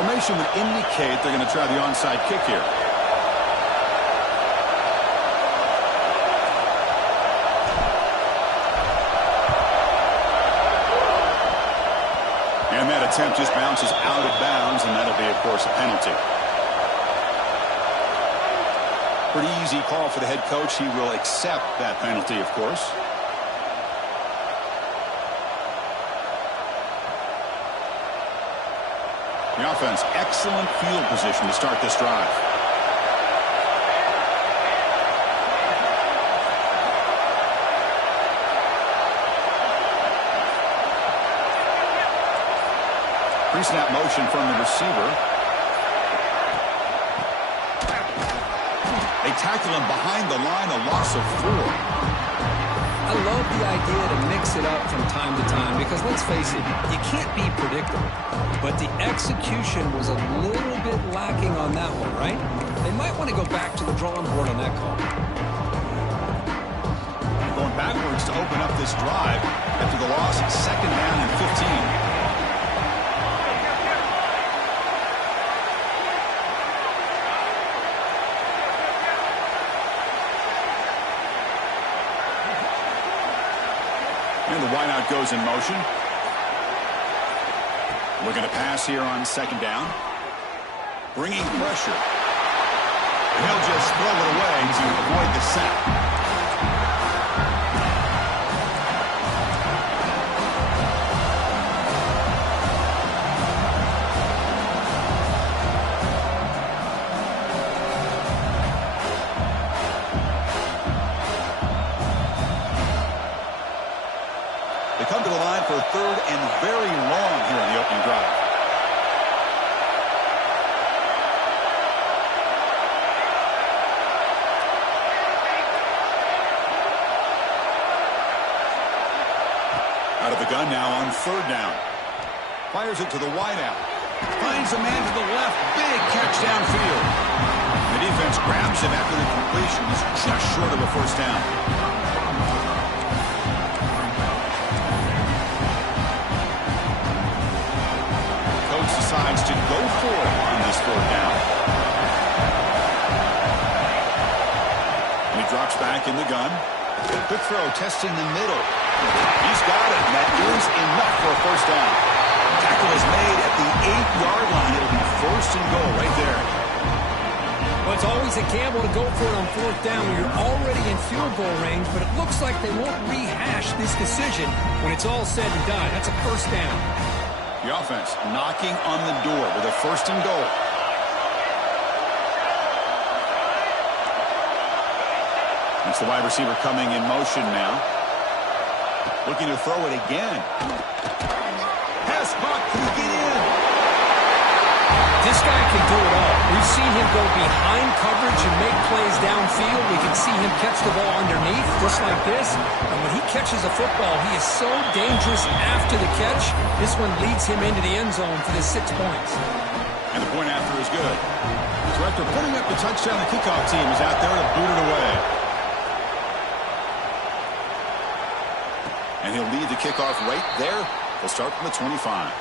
Formation would indicate they're going to try the onside kick here. And that attempt just bounces out of bounds, and that'll be, of course, a penalty. Pretty easy call for the head coach. He will accept that penalty, of course. The offense, excellent field position to start this drive. Pre-snap motion from the receiver. They tackle him behind the line, a loss of 4. I love the idea to mix it up from time to time because, let's face it, you can't be predictable. But the execution was a little bit lacking on that one, right? They might want to go back to the drawing board on that call. Going backwards to open up this drive after the loss, 2nd down and 15. And the wideout goes in motion. Looking to pass here on 2nd down. Bringing pressure. And he'll just throw it away to avoid the sack. They come to the line for a 3rd and very long here in the opening drive. Out of the gun now on 3rd down. Fires it to the wideout. Finds a man to the left. Big catch downfield. The defense grabs him after the completion. He's just short of a 1st down. Decides to go for it on this 4th down. And he drops back in the gun. Quick throw, testing the middle. He's got it, and that is enough for a 1st down. Tackle is made at the 8-yard line. It'll be 1st and goal right there. Well, it's always a gamble to go for it on 4th down when you're already in field goal range, but it looks like they won't rehash this decision when it's all said and done. That's a 1st down. The offense knocking on the door with a 1st and goal. It's the wide receiver coming in motion now. Looking to throw it again. Pass caught. Can he get in? This guy can do it all. We've seen him go behind coverage and make plays downfield. We can see him catch the ball underneath, just like this. And when he catches a football, he is so dangerous after the catch. This one leads him into the end zone for the 6 points. And the point after is good. So after putting up the touchdown, the kickoff team is out there to boot it away. And he'll lead the kickoff right there. He'll start from the 25.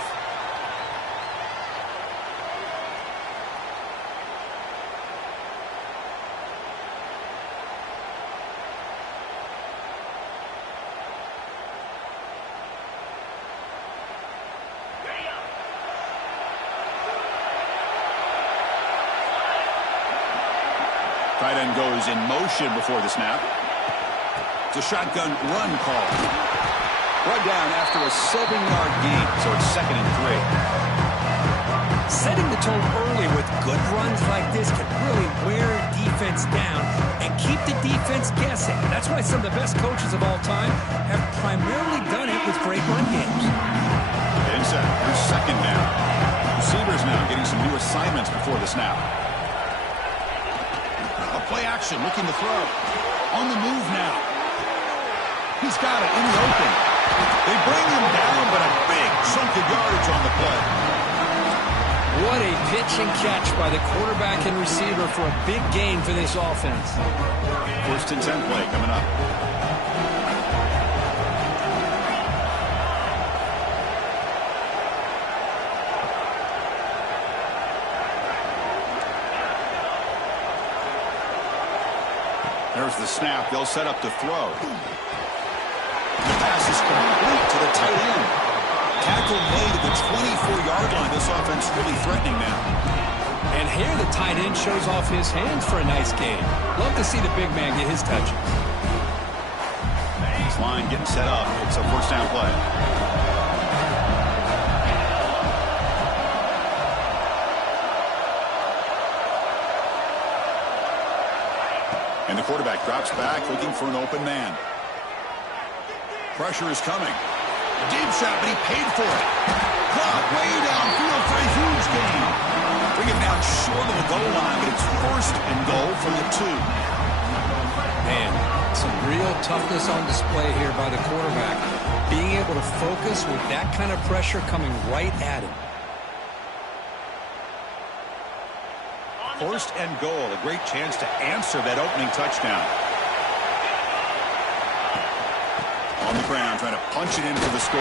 Tight end goes in motion before the snap. It's a shotgun run call. Run down after a 7-yard gain, so it's 2nd and 3. Setting the tone early with good runs like this can really wear defense down and keep the defense guessing. That's why some of the best coaches of all time have primarily done it with great run games. Inside, here's 2nd down. Receivers now getting some new assignments before the snap. Play action, looking to throw. On the move now. He's got it in the open. They bring him down, but a big chunk of yardage on the play. What a pitch and catch by the quarterback and receiver for a big gain for this offense. 1st and 10 play coming up. the snap. They'll set up to throw. The pass is complete to the tight end. Tackle made at the 24-yard line. This offense really threatening now. And here the tight end shows off his hands for a nice game. Love to see the big man get his touches. This line getting set up. It's a first down play. And the quarterback drops back looking for an open man. Pressure is coming. Deep shot, but he paid for it. Caught way downfield for a huge gain. Bring it down short of the goal line, but it's first and goal from the 2. Man, some real toughness on display here by the quarterback. Being able to focus with that kind of pressure coming right at him. First and goal, a great chance to answer that opening touchdown. On the ground, trying to punch it in for the score.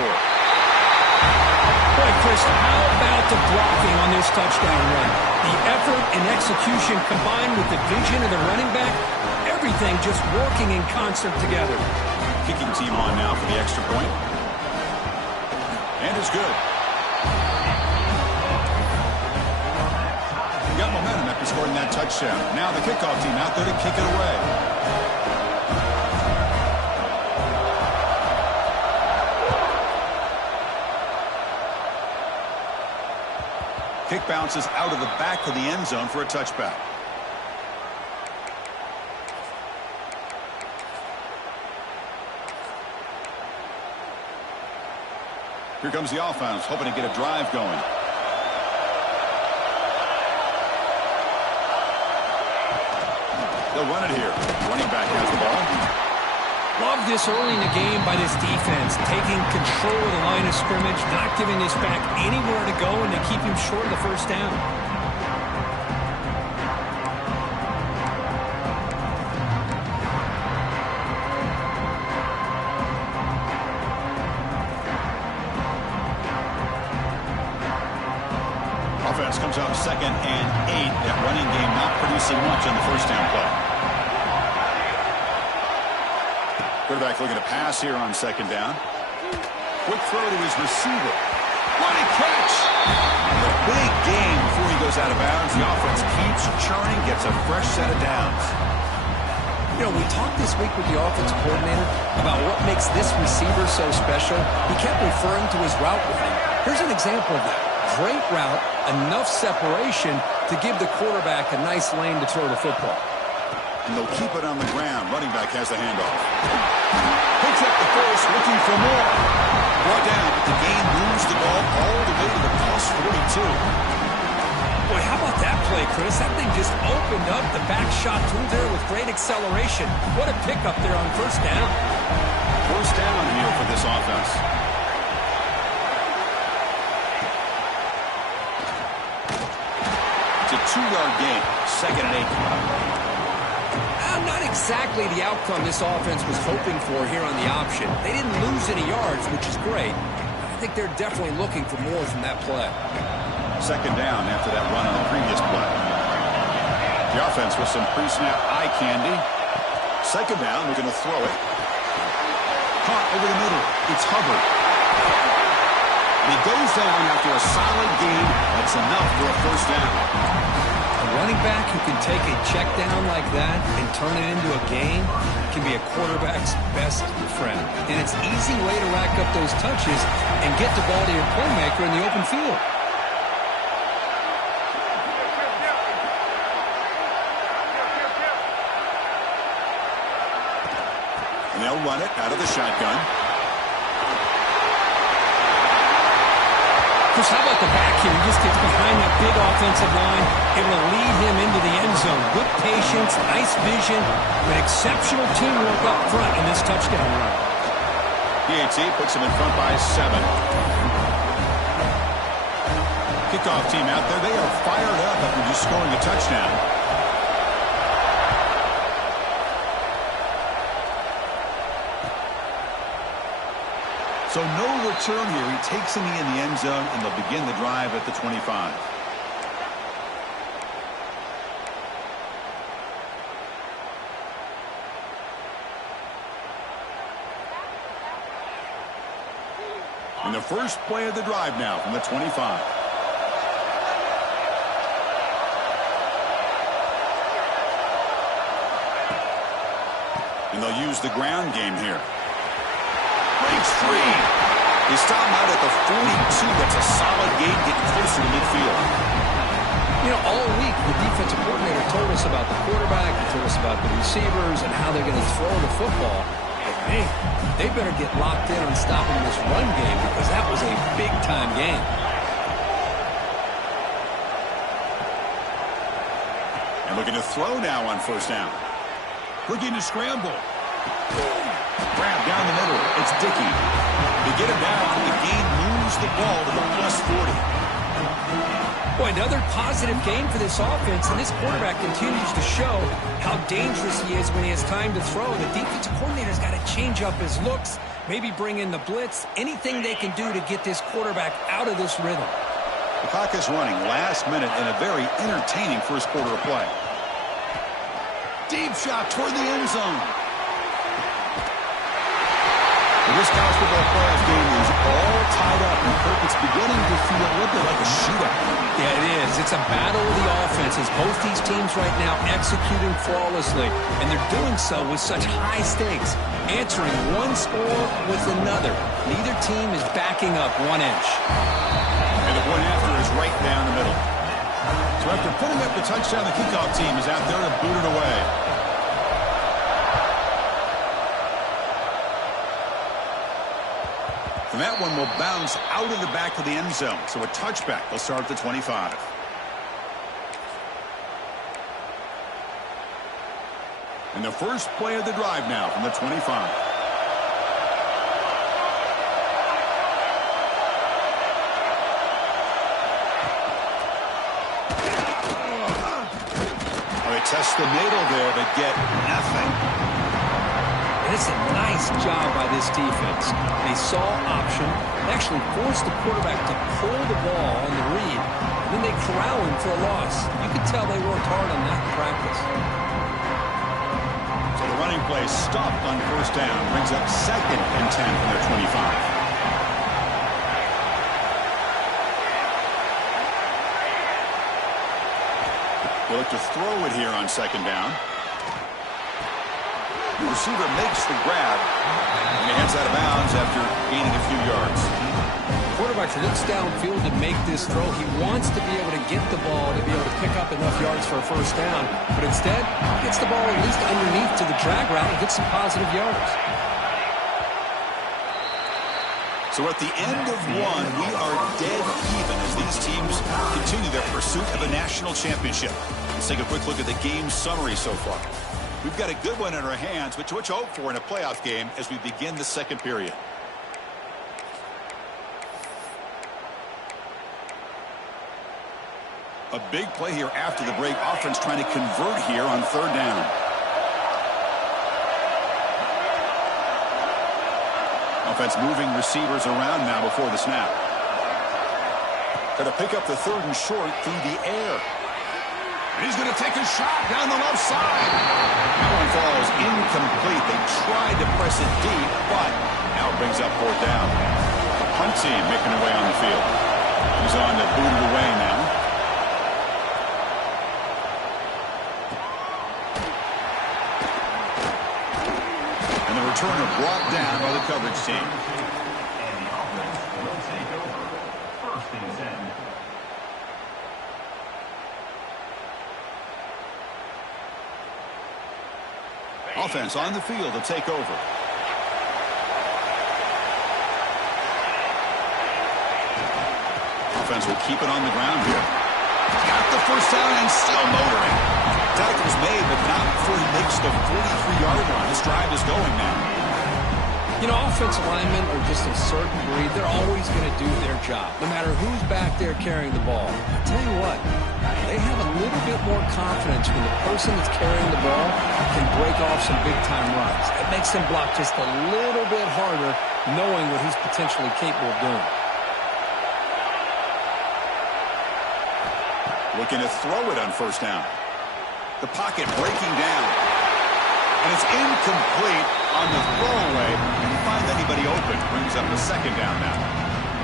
Boy, Chris, how about the blocking on this touchdown run? The effort and execution combined with the vision of the running back, everything just working in concert together. Kicking team on now for the extra point. And it's good. Got momentum after scoring that touchdown. Now the kickoff team out there to kick it away. Kick bounces out of the back of the end zone for a touchback. Here comes the offense, hoping to get a drive going. They'll run it here. Running back has the ball. Love this early in the game by this defense, taking control of the line of scrimmage, not giving this back anywhere to go, and to keep him short of the first down. Offense comes out 2nd and 8. That running game not producing much on the first down play. Quarterback looking to pass here on 2nd down. Quick throw to his receiver. What a catch! A big gain before he goes out of bounds. The offense keeps churning, gets a fresh set of downs. You know, we talked this week with the offensive coordinator about what makes this receiver so special. He kept referring to his route running. Here's an example of that. Great route, enough separation to give the quarterback a nice lane to throw the football. And they'll keep it on the ground. Running back has the handoff. Picks up the first, looking for more. Brought down, but the gain moves the ball all the way to the +42. Boy, how about that play, Chris? That thing just opened up the back shot through there with great acceleration. What a pickup there on first down. First down here for this offense. It's a 2-yard gain. 2nd and 8. Not exactly the outcome this offense was hoping for here on the option. They didn't lose any yards, which is great. I think they're definitely looking for more from that play. 2nd down after that run on the previous play. The offense with some pre-snap eye candy. 2nd down, looking to throw it. Caught over the middle. It's Hubbard. And he goes down after a solid gain. That's enough for a first down. A running back who can take a check down like that and turn it into a gain can be a quarterback's best friend. And it's an easy way to rack up those touches and get the ball to your playmaker in the open field. And they'll run it out of the shotgun. Chris, how about the back here? He just gets behind that big offensive line, able to lead him into the end zone. Good patience, nice vision, but exceptional teamwork up front in this touchdown run. PAT puts him in front by 7. Kickoff team out there. They are fired up after just scoring a touchdown. So no return here. He takes him in the end zone, and they'll begin the drive at the 25. And the first play of the drive now from the 25. And they'll use the ground game here. Breaks free. They stop him out at the 42. That's a solid gain, getting closer to midfield. You know, all week the defensive coordinator told us about the quarterback, he told us about the receivers and how they're going to throw the football. But man, they better get locked in on stopping this run game because that was a big-time game. And looking to throw now on first down. Looking to scramble. Grab down the middle. It's Dickey. They get him down. The gain moves the ball to the plus 40. Boy, another positive game for this offense, and this quarterback continues to show how dangerous he is when he has time to throw. The defensive coordinator's got to change up his looks, maybe bring in the blitz, anything they can do to get this quarterback out of this rhythm. The clock is running last minute in a very entertaining first quarter of play. Deep shot toward the end zone. This college football playoff game is all tied up, and Kirk, it's beginning to feel a little bit like a shootout. Yeah, it is. It's a battle of the offenses. Both these teams right now executing flawlessly, and they're doing so with such high stakes, answering one score with another. Neither team is backing up 1 inch. And the point after is right down the middle. So after putting up the touchdown, the kickoff team is out there to boot it away. And that one will bounce out of the back of the end zone. So a touchback will start at the 25. And the first play of the drive now from the 25. They test the middle there, but get nothing. And it's a nice job by this defense. They saw option, they actually forced the quarterback to pull the ball on the read, and then they corral him for a loss. You could tell they worked hard on that in practice. So the running play stopped on first down, brings up 2nd and 10 from their 25. They look to throw it here on 2nd down. The receiver makes the grab, and he heads out of bounds after gaining a few yards. The quarterback looks downfield to make this throw. He wants to be able to get the ball to be able to pick up enough yards for a first down, but instead gets the ball at least underneath to the drag route and gets some positive yards. So at the end of one, we are dead even as these teams continue their pursuit of a national championship. Let's take a quick look at the game summary so far. We've got a good one in our hands, which to hope for in a playoff game as we begin the second period. A big play here after the break. Offense trying to convert here on 3rd down. Offense moving receivers around now before the snap. Got to pick up the 3rd and short through the air. And he's going to take a shot down the left side. That one falls incomplete. They tried to press it deep, but now it brings up 4th down. The punt team making their way on the field. He's on to boot it away now. And the returner brought down by the coverage team. Offense on the field to take over. Offense will keep it on the ground here. Got the first down and still motoring. Tackle's made, but not before he makes the 43-yard line. This drive is going now. You know, offensive linemen are just a certain breed. They're always going to do their job, no matter who's back there carrying the ball. I'll tell you what, they have a little bit more confidence when the person that's carrying the ball can break off some big-time runs. It makes them block just a little bit harder, knowing what he's potentially capable of doing. Looking to throw it on first down. The pocket breaking down. And it's incomplete on the throwaway. Didn't find anybody open. Brings up the 2nd down now.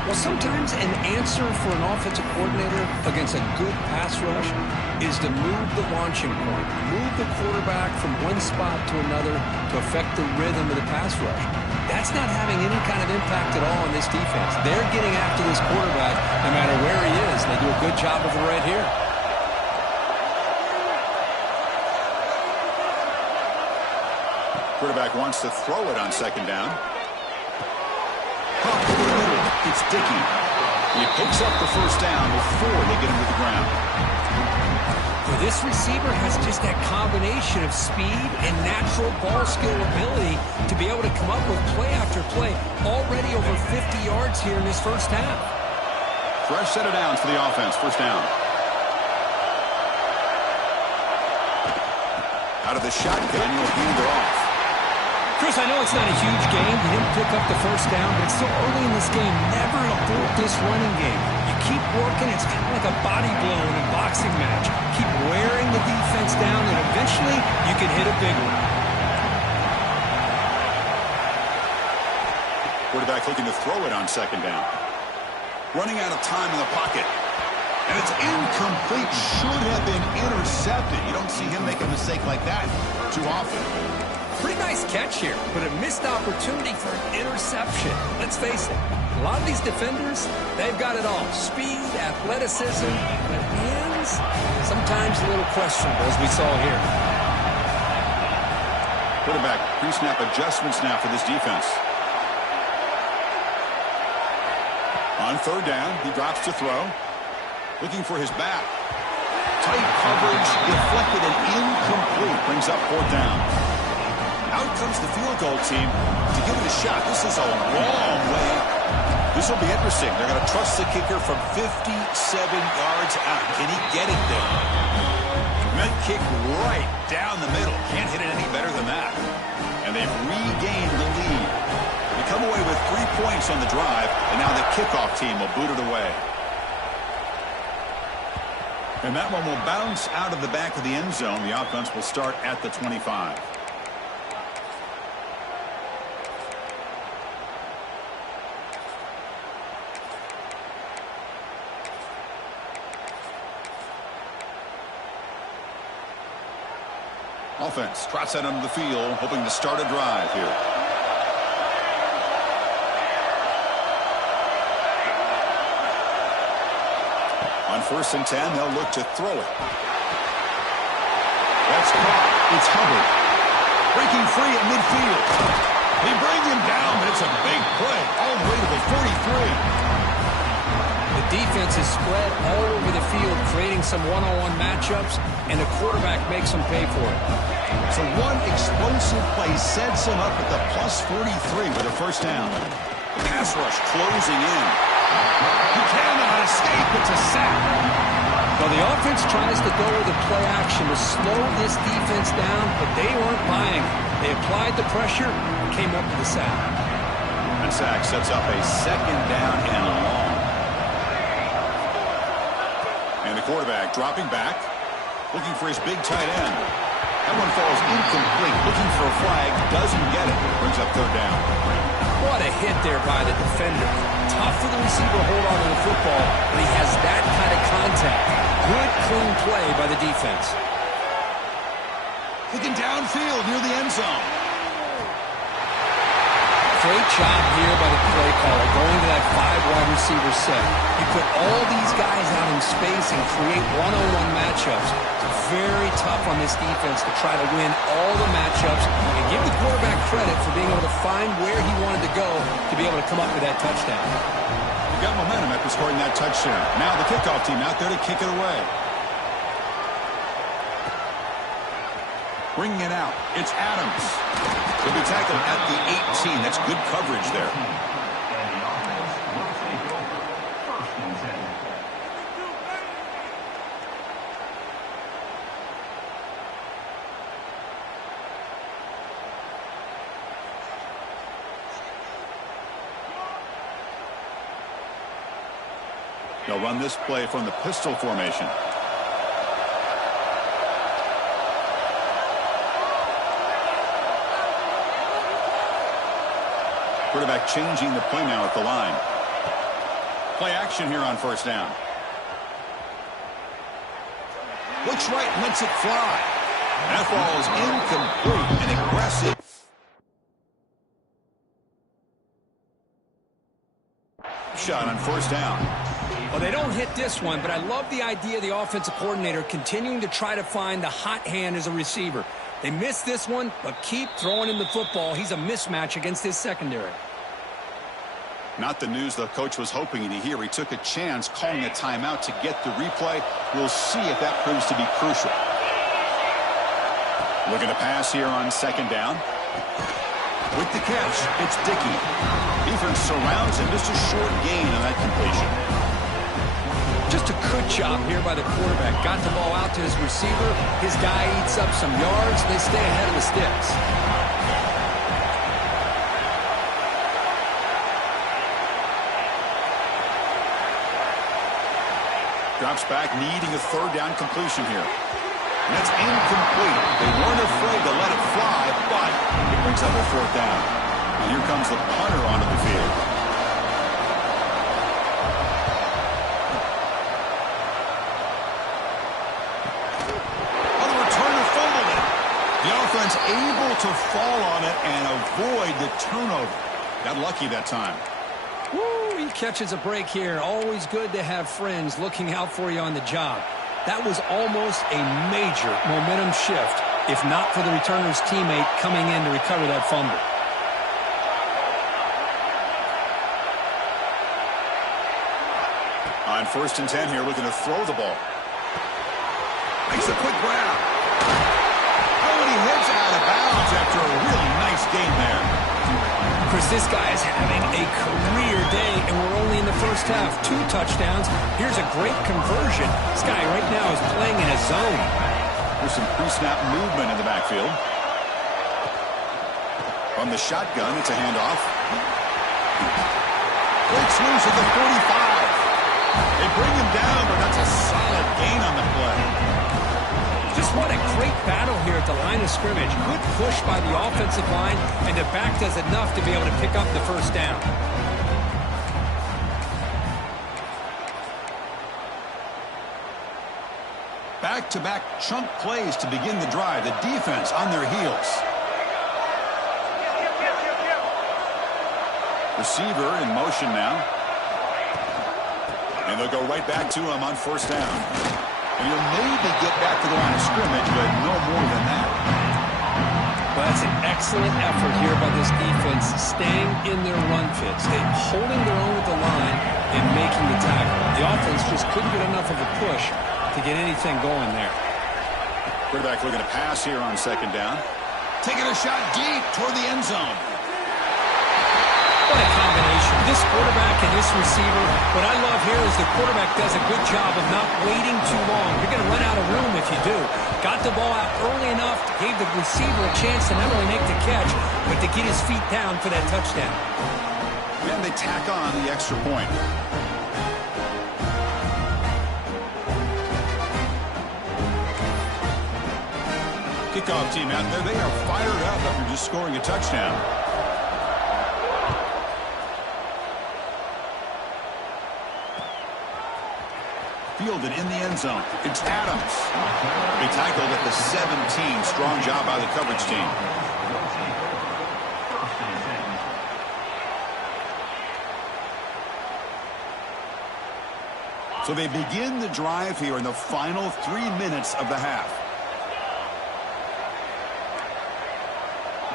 Well, sometimes an answer for an offensive coordinator against a good pass rush is to move the launching point, move the quarterback from one spot to another to affect the rhythm of the pass rush. That's not having any kind of impact at all on this defense. They're getting after this quarterback no matter where he is. They do a good job of it right here. Quarterback wants to throw it on second down. Pump to the middle. It's Dickey. He picks up the first down before they get him to the ground. Well, this receiver has just that combination of speed and natural ball skill ability to be able to come up with play after play. Already over 50 yards here in this first half. Fresh set of downs for the offense. First down. Out of the shotgun, he'll hand it off. Chris, I know it's not a huge game. He didn't pick up the first down, but it's still early in this game. Never abort this running game. You keep working. It's kind of like a body blow in a boxing match. Keep wearing the defense down, and eventually you can hit a big one. Quarterback looking to throw it on second down. Running out of time in the pocket. And it's incomplete. Should have been intercepted. You don't see him make a mistake like that too often. Pretty nice catch here, but a missed opportunity for an interception. Let's face it, a lot of these defenders, they've got it all. Speed, athleticism, but hands, sometimes a little questionable, as we saw here. Quarterback pre-snap adjustments now for this defense. On third down, he drops to throw. Looking for his back. Tight coverage, deflected and incomplete. Brings up fourth down. Out comes the field goal team to give it a shot. This is a long way. This will be interesting. They're going to trust the kicker from 57 yards out. Can he get it there? Meant kick right down the middle. Can't hit it any better than that. And they've regained the lead. They come away with 3 points on the drive, and now the kickoff team will boot it away. And that one will bounce out of the back of the end zone. The offense will start at the 25. Offense trots out onto the field, hoping to start a drive here. On 1st and 10, they'll look to throw it. That's caught. It's Hubbard. Breaking free at midfield. They bring him down, but it's a big play. All the way to the 43. The defense is spread all over the field, creating some one-on-one matchups, and the quarterback makes them pay for it. So one explosive play sets him up at the plus 43 with a first down. Pass rush closing in. He cannot escape. It's a sack. Well, the offense tries to go with a play action to slow this defense down, but they weren't buying it. They applied the pressure and came up with a sack. That sack sets up a second down and long. And the quarterback dropping back, looking for his big tight end. That one falls incomplete. Looking for a flag, doesn't get it. Brings up third down. What a hit there by the defender. Tough for the receiver to hold on to the football, but he has that kind of contact. Good, clean play by the defense. Looking downfield near the end zone. Great job here by the play caller, going to that 5 wide receiver set. You put all these guys out in space and create one-on-one matchups. It's very tough on this defense to try to win all the matchups and give the quarterback credit for being able to find where he wanted to go to be able to come up with that touchdown. He got momentum after scoring that touchdown. Now the kickoff team out there to kick it away. Bringing it out, it's Adams. He'll be tackled at the 18. That's good coverage there. They'll run this play from the pistol formation. Quarterback changing the play now at the line. Play action here on first down. Looks right and lets it fly. That ball is incomplete and aggressive. Shot on first down. Well, they don't hit this one, but I love the idea of the offensive coordinator continuing to try to find the hot hand as a receiver. They missed this one, but keep throwing him the football. He's a mismatch against his secondary. Not the news the coach was hoping to hear. He took a chance calling a timeout to get the replay. We'll see if that proves to be crucial. Looking to pass here on second down. With the catch, it's Dickey. Defense surrounds him. Just a short gain on that completion. Just a good job here by the quarterback. Got the ball out to his receiver. His guy eats up some yards. They stay ahead of the sticks. Drops back, needing a third down completion here. And that's incomplete. They weren't afraid to let it fly, but it brings up a fourth down. And here comes the punter onto the field. Oh, the returner fumbled it. The offense able to fall on it and avoid the turnover. Got lucky that time. Woo, he catches a break here. Always good to have friends looking out for you on the job. That was almost a major momentum shift, if not for the returner's teammate coming in to recover that fumble. On 1st and 10 here, looking to throw the ball. Makes a quick grab. Oh, and he heads out of bounds after a really nice gain there. Chris, this guy is having a career day, and we're only in the first half. 2 touchdowns. Here's a great conversion. This guy right now is playing in a zone. There's some pre-snap movement in the backfield. From the shotgun, it's a handoff. Breaks loose at the 45. They bring him down, but that's a solid gain on the play. Just what a great battle here at the line of scrimmage. Good push by the offensive line, and the back does enough to be able to pick up the first down. Back-to-back chunk plays to begin the drive. The defense on their heels. Receiver in motion now. And they'll go right back to him on first down. And he'll maybe get back to the line of scrimmage, but no more than that. Well, that's an excellent effort here by this defense, staying in their run fits. They're holding their own with the line and making the tackle. The offense just couldn't get enough of a push to get anything going there. Quarterback looking to pass here on second down. Taking a shot deep toward the end zone. What a combination. This quarterback and this receiver. What I love here is the quarterback does a good job of not waiting too long. You're going to run out of room if you do. Got the ball out early enough, gave the receiver a chance to not only make the catch, but to get his feet down for that touchdown. And they tack on the extra point. Kickoff team out there, they are fired up after just scoring a touchdown. Fielded in the end zone. It's Adams. He tackled at the 17. Strong job by the coverage team. So they begin the drive here in the final 3 minutes of the half.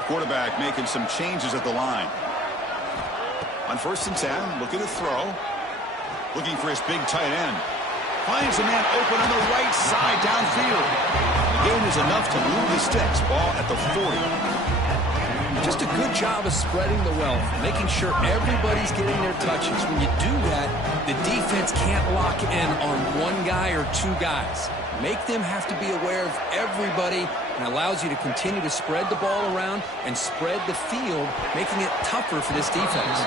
Quarterback making some changes at the line. On 1st and 10, looking to throw. Looking for his big tight end. Finds a man open on the right side downfield. The gain is enough to move the sticks. Ball at the 40. Just a good job of spreading the wealth, making sure everybody's getting their touches. When you do that, the defense can't lock in on one guy or 2 guys. Make them have to be aware of everybody, and allows you to continue to spread the ball around and spread the field, making it tougher for this defense.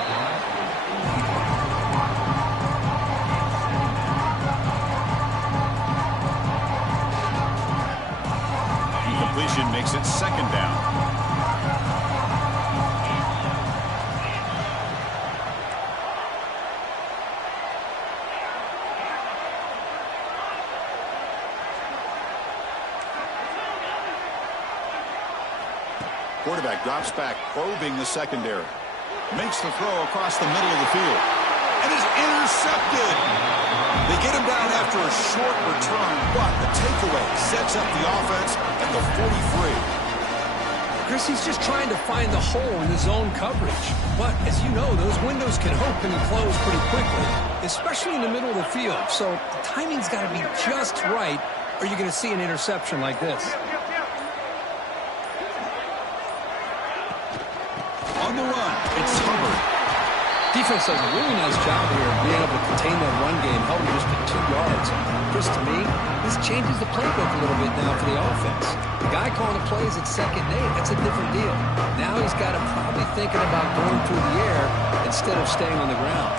Completion makes it second down. Quarterback drops back, probing the secondary. Makes the throw across the middle of the field. And is intercepted. They get him down after a short return, but the takeaway sets up the offense at the 43. Chris, he's just trying to find the hole in the zone coverage. But, as you know, those windows can open and close pretty quickly, especially in the middle of the field. So the timing's got to be just right, or you're going to see an interception like this. On the run, it's Hubbard. Defense does a really nice job here of being able to contain that run game, held him just to 2 yards. Chris, to me, this changes the playbook a little bit now for the offense. The guy calling the plays at 2nd and 8, that's a different deal. Now he's got to probably thinking about going through the air instead of staying on the ground.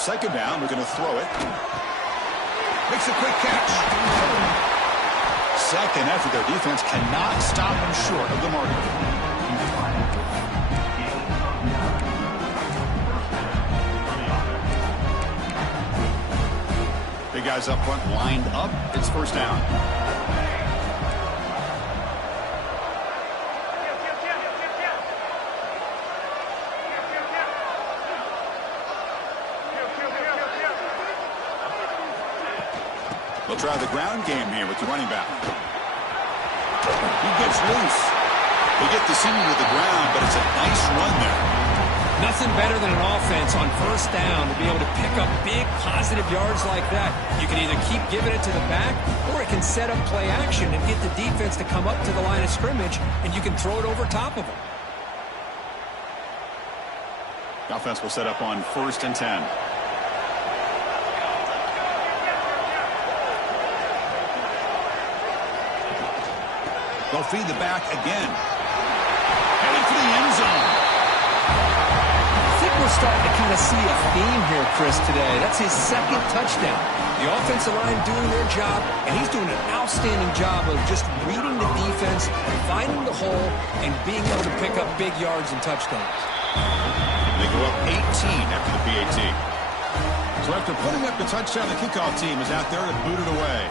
2nd down, we're going to throw it. Makes a quick catch. 2nd after their defense cannot stop him short of the marker. Big guys up front lined up. It's 1st down. They'll try the ground game here with the running back. He gets loose. They get the senior to the ground, but it's a nice run there. Nothing better than an offense on 1st down to be able to pick up big positive yards like that. You can either keep giving it to the back, or it can set up play action and get the defense to come up to the line of scrimmage, and you can throw it over top of them. The offense will set up on 1st and 10. They'll feed the back again. Heading for the end zone. I think we're starting to kind of see a theme here, Chris, today. That's his 2nd touchdown. The offensive line doing their job, and he's doing an outstanding job of just reading the defense, finding the hole, and being able to pick up big yards and touchdowns. They go up 18 after the PAT. So after putting up the touchdown, the kickoff team is out there to boot it away.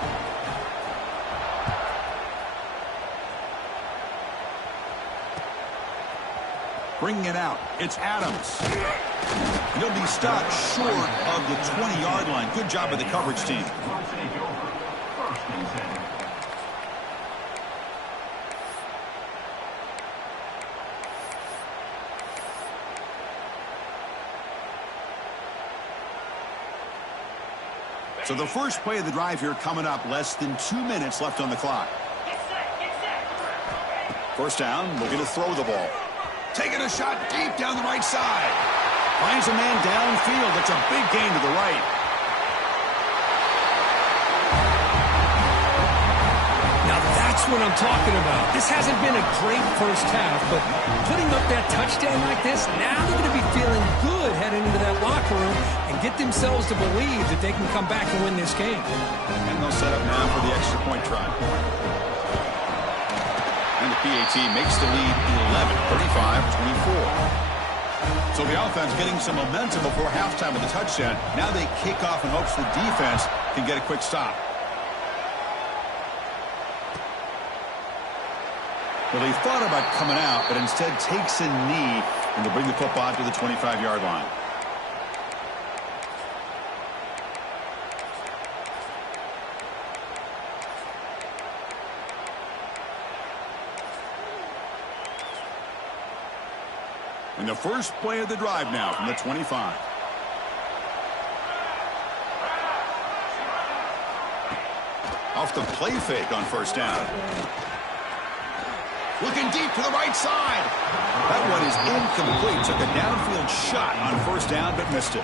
Bringing it out, it's Adams. He'll be stopped short of the 20-yard line. Good job of the coverage team. So the first play of the drive here coming up, less than 2 minutes left on the clock. 1st down, we're going to throw the ball. Taking a shot deep down the right side. Finds a man downfield. That's a big gain to the right. Now that's what I'm talking about. This hasn't been a great 1st half, but putting up that touchdown like this, now they're going to be feeling good heading into that locker room and get themselves to believe that they can come back and win this game. And they'll set up now for the extra point try. And the PAT makes the lead 11, 35-24. So the offense getting some momentum before halftime with the touchdown. Now they kick off in hopes the defense can get a quick stop. Well, he thought about coming out, but instead takes a knee and to bring the football to the 25-yard line. And the first play of the drive now from the 25. Off the play fake on 1st down. Looking deep to the right side. That one is incomplete. Took a downfield shot on 1st down, but missed it.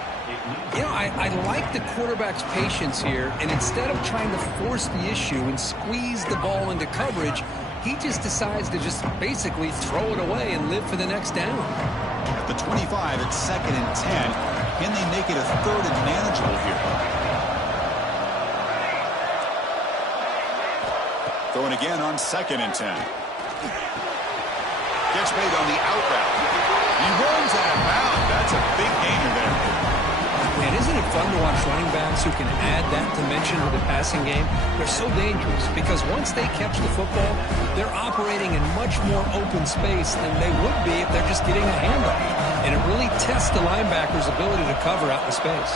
You know, I like the quarterback's patience here, and instead of trying to force the issue and squeeze the ball into coverage, he just decides to just basically throw it away and live for the next down. At the 25, it's 2nd and 10. Can they make it a 3rd and manageable here? Throwing again on 2nd and 10. Catch made on the out route. He runs out of bounds. That's a big gainer there. And isn't it fun fun to watch running backs who can add that dimension to the passing game. They're so dangerous because once they catch the football, they're operating in much more open space than they would be if they're just getting a handoff. And it really tests the linebacker's ability to cover out in space.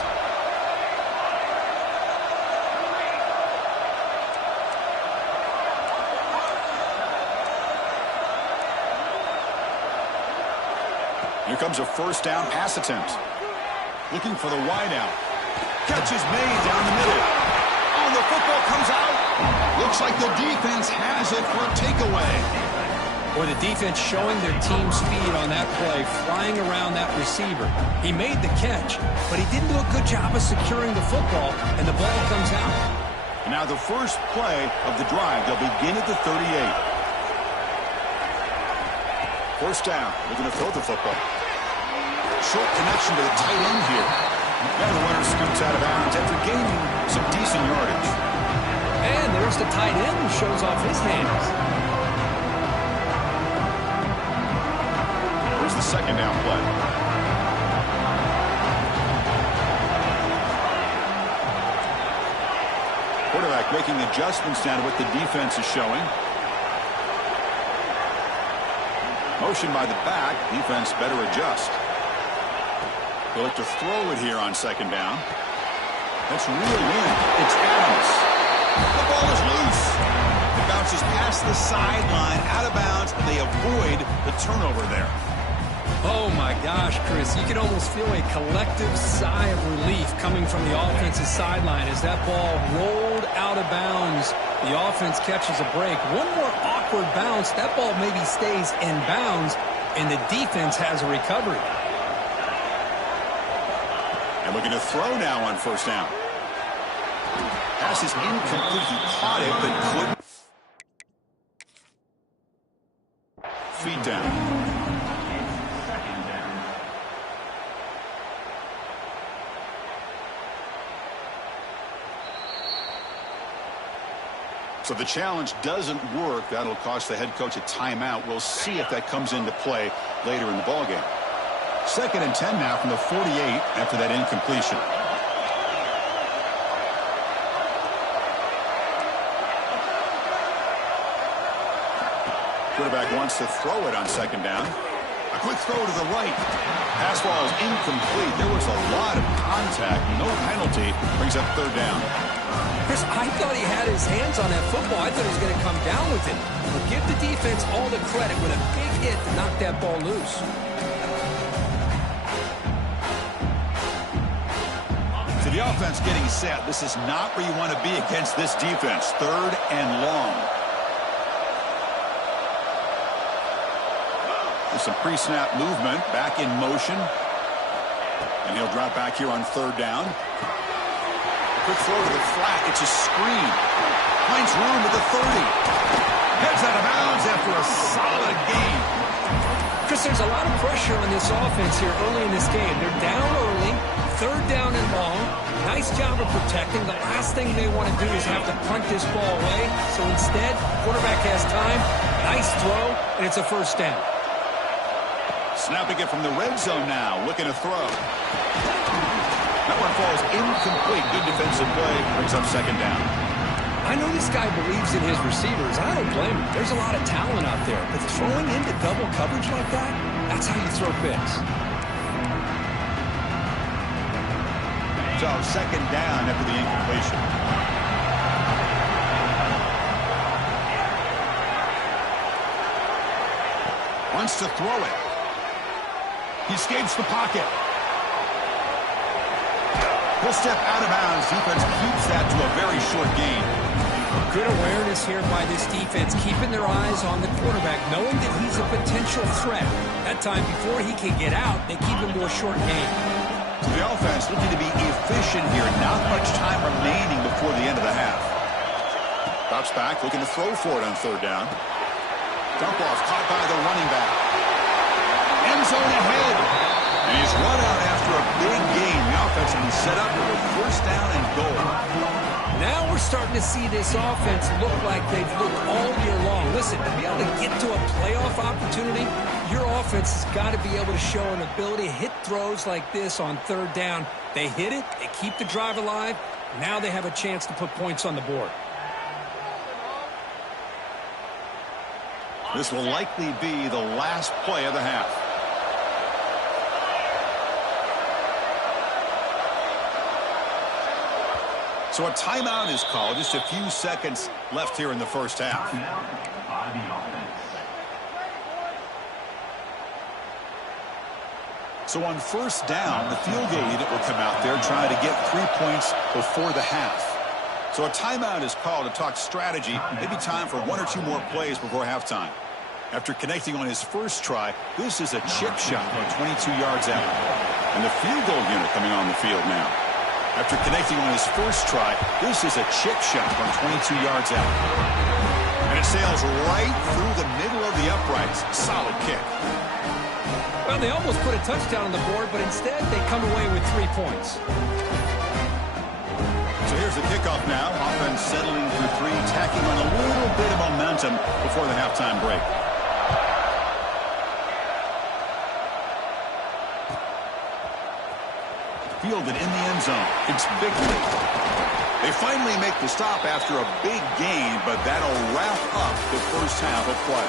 Here comes a first down pass attempt. Looking for the wideout. Catch is made down the middle. Oh, the football comes out. Looks like the defense has it for a takeaway. Or the defense showing their team speed on that play, flying around that receiver. He made the catch, but he didn't do a good job of securing the football, and the ball comes out. And now the first play of the drive. They'll begin at the 38. First down. They're going to throw the football. Short connection to the tight end here. And the winner scoots out of bounds after gaining some decent yardage. And there's the tight end who shows off his hands. Here's the second down play. Quarterback making adjustments down to what the defense is showing. Motion by the back. Defense better adjust. They'll look to throw it here on second down. That's really in. It's Adams. The ball is loose. It bounces past the sideline, out of bounds, and they avoid the turnover there. Oh, my gosh, Chris. You can almost feel a collective sigh of relief coming from the offensive sideline as that ball rolled out of bounds. The offense catches a break. One more awkward bounce. That ball maybe stays in bounds, and the defense has a recovery. And looking to throw now on first down. Pass is incomplete. He caught it, but couldn't. Feet down. So the challenge doesn't work. That'll cost the head coach a timeout. We'll see if that comes into play later in the ballgame. 2nd and 10 now from the 48 after that incompletion. Quarterback wants to throw it on second down. A quick throw to the right. Pass ball is incomplete. There was a lot of contact. No penalty. Brings up third down. Chris, I thought he had his hands on that football. I thought he was going to come down with it. But give the defense all the credit with a big hit to knock that ball loose. To the offense getting set. This is not where you want to be against this defense. 3rd and long. There's some pre-snap movement. Back in motion. And he'll drop back here on 3rd down. A quick throw to the flat. It's a screen. Finds room at the 30. Heads out of bounds after a solid gain. Chris, there's a lot of pressure on this offense here early in this game. They're down early. 3rd down and long. Nice job of protecting. The last thing they want to do is have to punt this ball away. So instead, quarterback has time. Nice throw, and it's a first down. Snapping it from the red zone now. Looking to throw. That one falls incomplete. Good defensive play. Brings up second down. I know this guy believes in his receivers. I don't blame him. There's a lot of talent out there. But throwing into double coverage like that, that's how you throw picks. So second down after the incompletion. Wants to throw it. He escapes the pocket. He'll step out of bounds. Defense keeps that to a very short gain. Good awareness here by this defense, keeping their eyes on the quarterback, knowing that he's a potential threat. That time before he can get out, they keep him to a short gain. So the offense looking to be efficient here. Not much time remaining before the end of the half. Drops back, looking to throw for it on 3rd down. Dump off, caught by the running back. End zone ahead. And he's run out after a big gain. The offense will be set up with a first down and goal. Now we're starting to see this offense look like they've looked all year long. Listen, to be able to get to a playoff opportunity, your offense has got to be able to show an ability to hit throws like this on third down. They hit it, they keep the drive alive. Now they have a chance to put points on the board. This will likely be the last play of the half. So a timeout is called. Just a few seconds left here in the first half. So on first down, the field goal unit will come out there trying to get 3 points before the half. So a timeout is called to talk strategy. Maybe time for 1 or 2 more plays before halftime. After connecting on his first try, this is a chip shot from 22 yards out. And the field goal unit coming on the field now. After connecting on his first try, this is a chip shot from 22 yards out. And it sails right through the middle of the uprights. Solid kick. Well, they almost put a touchdown on the board, but instead they come away with 3 points. So here's the kickoff now. Offense settling for 3, tacking on a little bit of momentum before the halftime break. Fielded in the end zone. It's big lead. They finally make the stop after a big gain, but that'll wrap up the first half of play.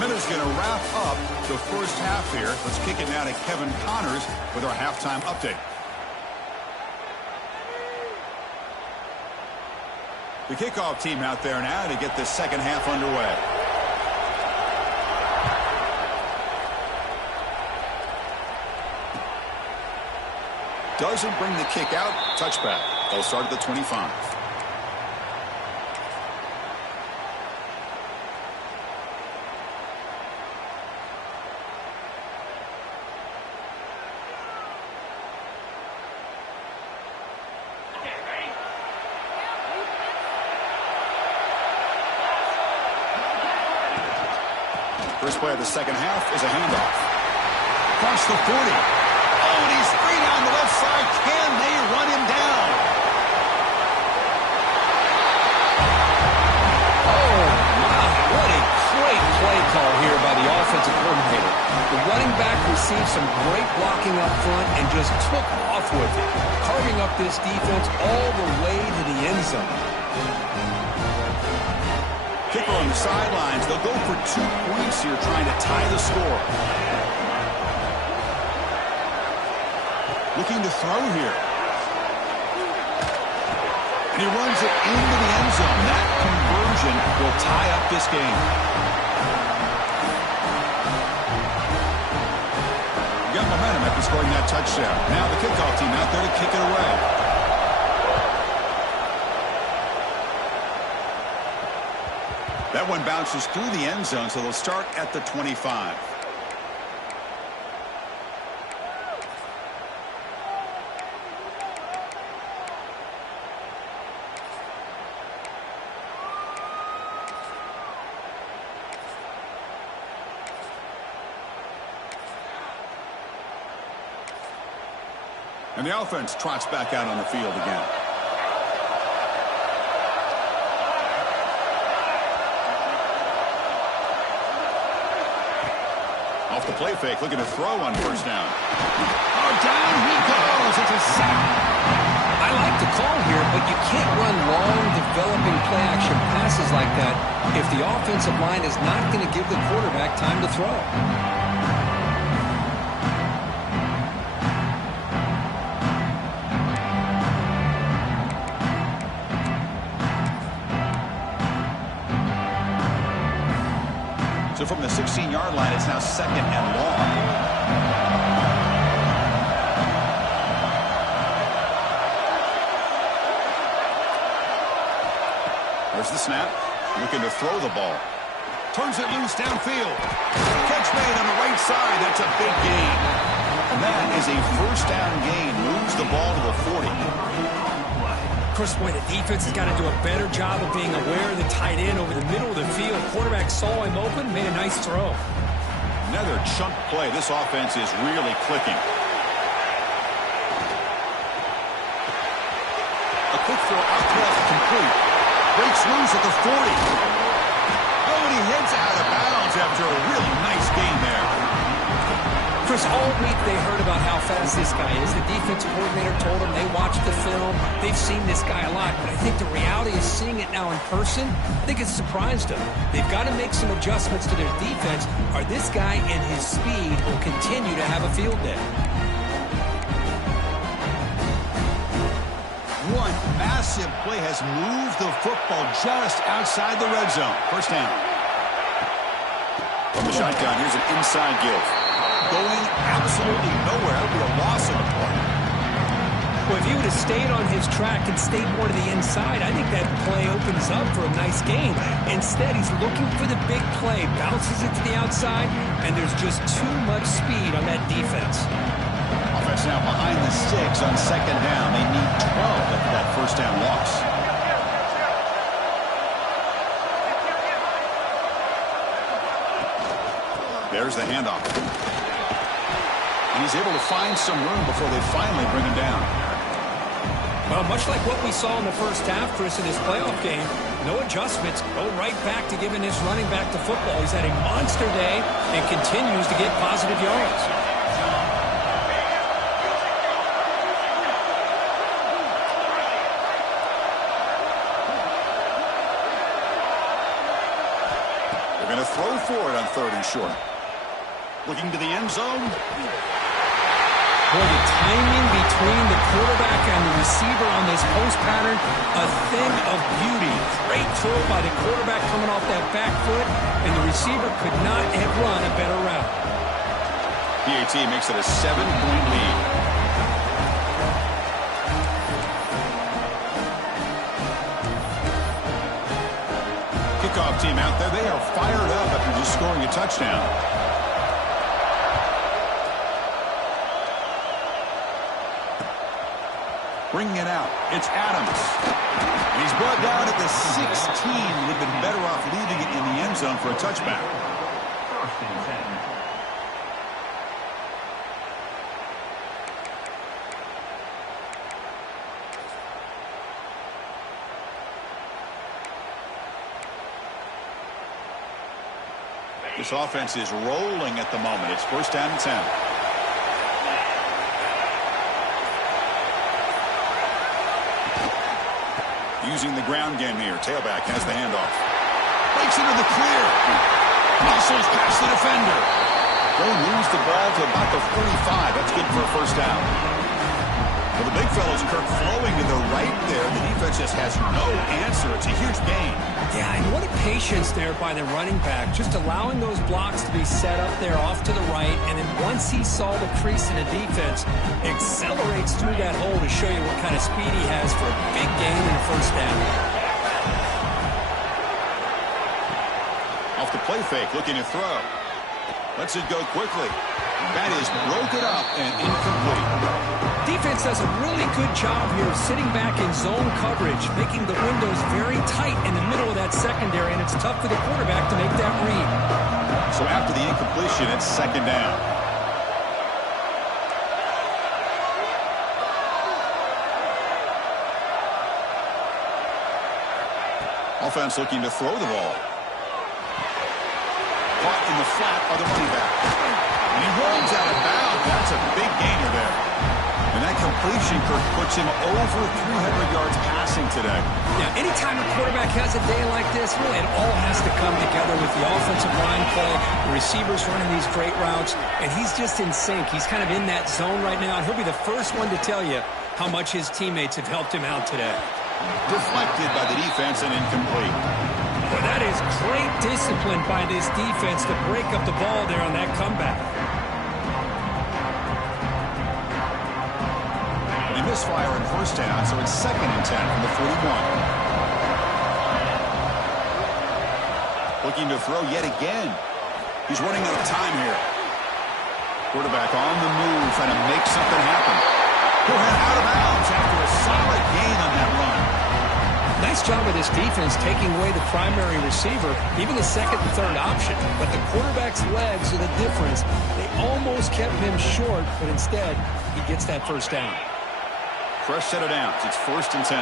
Miller's going to wrap up the first half here. Let's kick it now to Kevin Connors with our halftime update. The kickoff team out there now to get the second half underway. Doesn't bring the kick out. Touchback. They'll start at the 25. First play of the second half is a handoff. Across the 40. Oh, and he's free down the left side. Can they run him down? Oh, my. What a great play call here by the offensive coordinator. The running back received some great blocking up front and just took off with it, carving up this defense all the way to the end zone. Kicker on the sidelines. They'll go for 2 points here, trying to tie the score. Looking to throw here. And he runs it into the end zone. That conversion will tie up this game. Got momentum after scoring that touchdown. Now the kickoff team out there to kick it away. That one bounces through the end zone, so they'll start at the 25. And the offense trots back out on the field again. Off the play fake, looking to throw on first down. Oh, down he goes. It's a sack. I like the call here, but you can't run long, developing play-action passes like that if the offensive line is not going to give the quarterback time to throw. So from the 16-yard line, it's now second and long. There's the snap. Looking to throw the ball. Turns it loose downfield. Catch made on the right side. That's a big gain. And that is a first down gain. Moves the ball to the 40. Chris, boy, the defense has got to do a better job of being aware of the tight end over the middle of the field. Quarterback saw him open, made a nice throw. Another chunk play. This offense is really clicking. A quick throw Breaks loose at the 40. Oh, and he heads out of bounds after a really nice gain there. Chris, all week they heard about how fast this guy is. The defensive coordinator told them they watched the film. They've seen this guy a lot, but I think the reality is seeing it now in person, I think it's surprised them. They've got to make some adjustments to their defense, or this guy and his speed will continue to have a field day. One massive play has moved the football just outside the red zone. First down. From the shotgun, here's an inside give. Going absolutely nowhere. That would be a loss of a play. Well, if he would have stayed on his track and stayed more to the inside, I think that play opens up for a nice gain. Instead, he's looking for the big play, bounces it to the outside, and there's just too much speed on that defense. Offense now behind the 6 on second down. They need 12 after that first down loss. There's the handoff. And he's able to find some room before they finally bring him down. Well, much like what we saw in the first half, Chris, in this playoff game, no adjustments, go right back to giving this running back to football. He's had a monster day and continues to get positive yards. They're going to throw for it on 3rd and short. Looking to the end zone. Boy, the timing between the quarterback and the receiver on this post pattern, a thing of beauty. Great throw by the quarterback coming off that back foot, and the receiver could not have run a better route. PAT makes it a 7-point lead. Kickoff team out there. They are fired up after just scoring a touchdown. Bringing it out, it's Adams. He's brought down at the 16. They've been better off leaving it in the end zone for a touchback. This offense is rolling at the moment. It's first down and 10. Using the ground game here. Tailback has the handoff. Breaks into the clear. Muscles past the defender. They'll lose the ball to about the 45. That's good for a first down. Well, the big fellows, Kirk, flowing to the right there. The defense just has no answer. It's a huge gain. Yeah, and what a patience there by the running back, just allowing those blocks to be set up there off to the right, and then once he saw the crease in the defense, accelerates through that hole to show you what kind of speed he has for a big gain in the first down. Off the play fake, looking to throw. Lets it go quickly. That is broken up and incomplete. Defense does a really good job here of sitting back in zone coverage, making the windows very tight in the middle of that secondary, and it's tough for the quarterback to make that read. So after the incompletion, it's second down. Offense looking to throw the ball. Caught in the flat by the running back. And he rolls out of bounds. That's a big gainer there. And that completion, Kirk, puts him over 300 yards passing today. Yeah, anytime a quarterback has a day like this, really it all has to come together with the offensive line play, the receivers running these great routes, and he's just in sync. He's kind of in that zone right now, and he'll be the first one to tell you how much his teammates have helped him out today. Deflected by the defense and incomplete. Well, that is great discipline by this defense to break up the ball there on that comeback. Misfire in first down, so it's second and 10 from the 41. Looking to throw yet again. He's running out of time here. Quarterback on the move, trying to make something happen. He'll head out of bounds after a solid gain on that run. Nice job of this defense taking away the primary receiver, even the second and third option. But the quarterback's legs are the difference. They almost kept him short, but instead, he gets that first down. Fresh set of downs. It's first and 10.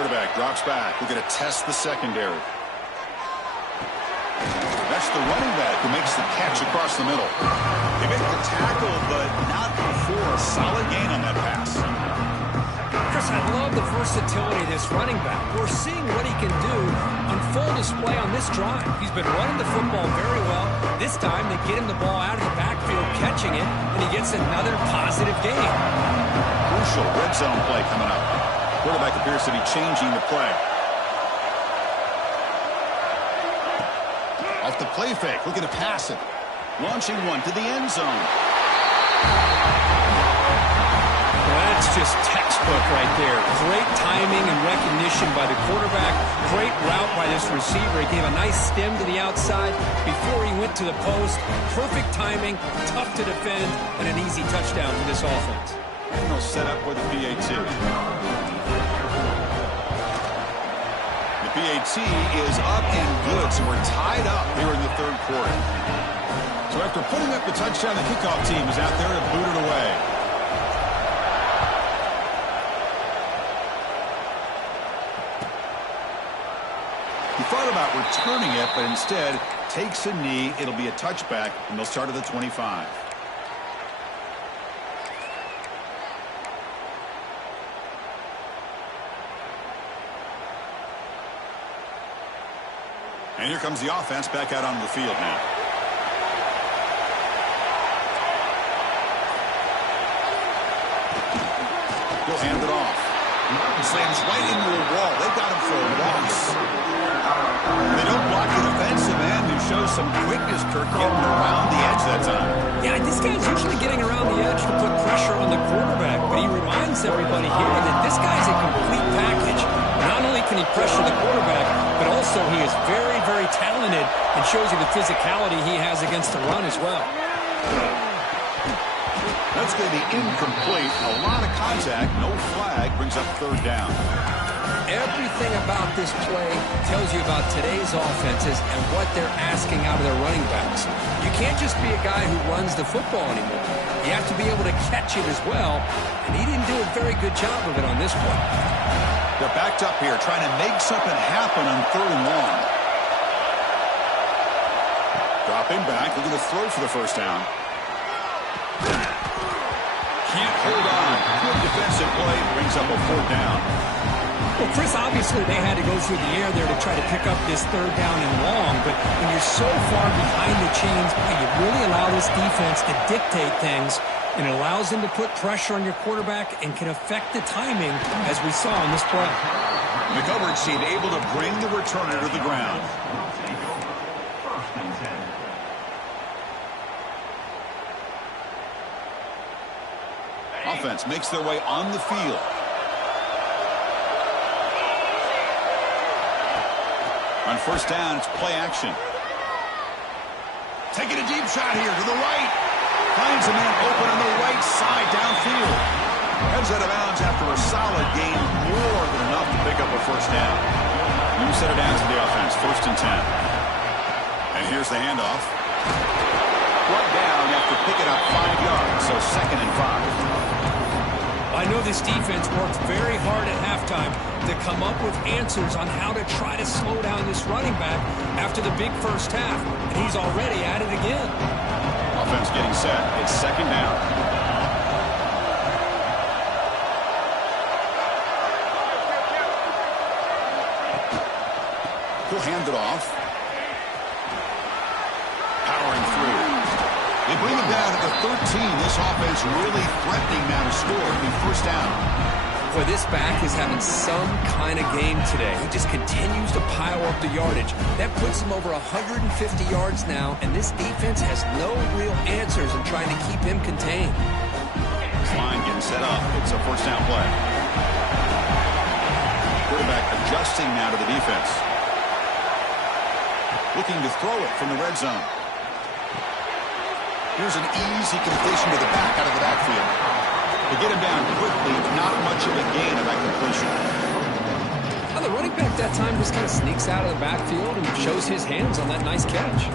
Quarterback drops back. We're going to test the secondary. That's the running back who makes the catch across the middle. They make the tackle, but not before a solid gain on that pass. Chris, I love the versatility of this running back. We're seeing what he can do on full display on this drive. He's been running the football very well. This time, they get him the ball out of the backfield, catching it, and he gets another positive gain. Crucial red zone play coming up. Quarterback appears to be changing the play. Off the play fake, looking to pass it. Launching one to the end zone. Well, that's just textbook right there. Great timing and recognition by the quarterback. Great route by this receiver. He gave a nice stem to the outside before he went to the post. Perfect timing, tough to defend, and an easy touchdown for this offense. And they'll set up with the PAT. The PAT is up and good, so we're tied up here in the third quarter. So after putting up the touchdown, the kickoff team is out there to boot it away. He thought about returning it, but instead takes a knee. It'll be a touchback, and they'll start at the 25. And here comes the offense back out onto the field now. He'll hand it off. Slams right into a wall. They've got him for a loss. They don't block the defensive end, who shows some quickness, Kirk, getting around the edge that time. Yeah, this guy's usually getting around the edge to put pressure on the quarterback, but he reminds everybody here that this guy's a complete package. Not only can he pressure the quarterback, but also he is very, very talented and shows you the physicality he has against the run as well. That's going to be incomplete. A lot of contact. No flag. Brings up third down. Everything about this play tells you about today's offenses and what they're asking out of their running backs. You can't just be a guy who runs the football anymore. You have to be able to catch it as well, and he didn't do a very good job of it on this play. They're backed up here, trying to make something happen on third and long. Dropping back, looking to throw for the first down. Can't hold on. Good defensive play, brings up a fourth down. Well, Chris, obviously they had to go through the air there to try to pick up this third down and long, but when you're so far behind the chains, you really allow this defense to dictate things, and it allows them to put pressure on your quarterback and can affect the timing, as we saw in this play. The coverage team able to bring the returner to the ground. Offense makes their way on the field. On first down, it's play action. Taking a deep shot here to the right. Finds a man open on the right side downfield. Heads out of bounds after a solid gain, more than enough to pick up a first down. New set of downs for the offense, 1st and 10. And here's the handoff. Brought down after picking up 5 yards, so 2nd and 5. I know this defense worked very hard at halftime to come up with answers on how to try to slow down this running back after the big first half, and he's already at it again. Offense getting set. It's 2nd down. He'll hand it off. Powering through. They bring him down at the 13. This offense really threatening now to score. It'll be first down. Boy, this back is having some kind of game today. He just continues to pile up the yardage. That puts him over 150 yards now, and this defense has no real answers in trying to keep him contained. This line getting set up. It's a first down play. Quarterback adjusting now to the defense. Looking to throw it from the red zone. Here's an easy completion to the back out of the backfield. To get him down quickly, not much of a gain of that completion. Well, the running back that time just kind of sneaks out of the backfield and shows his hands on that nice catch.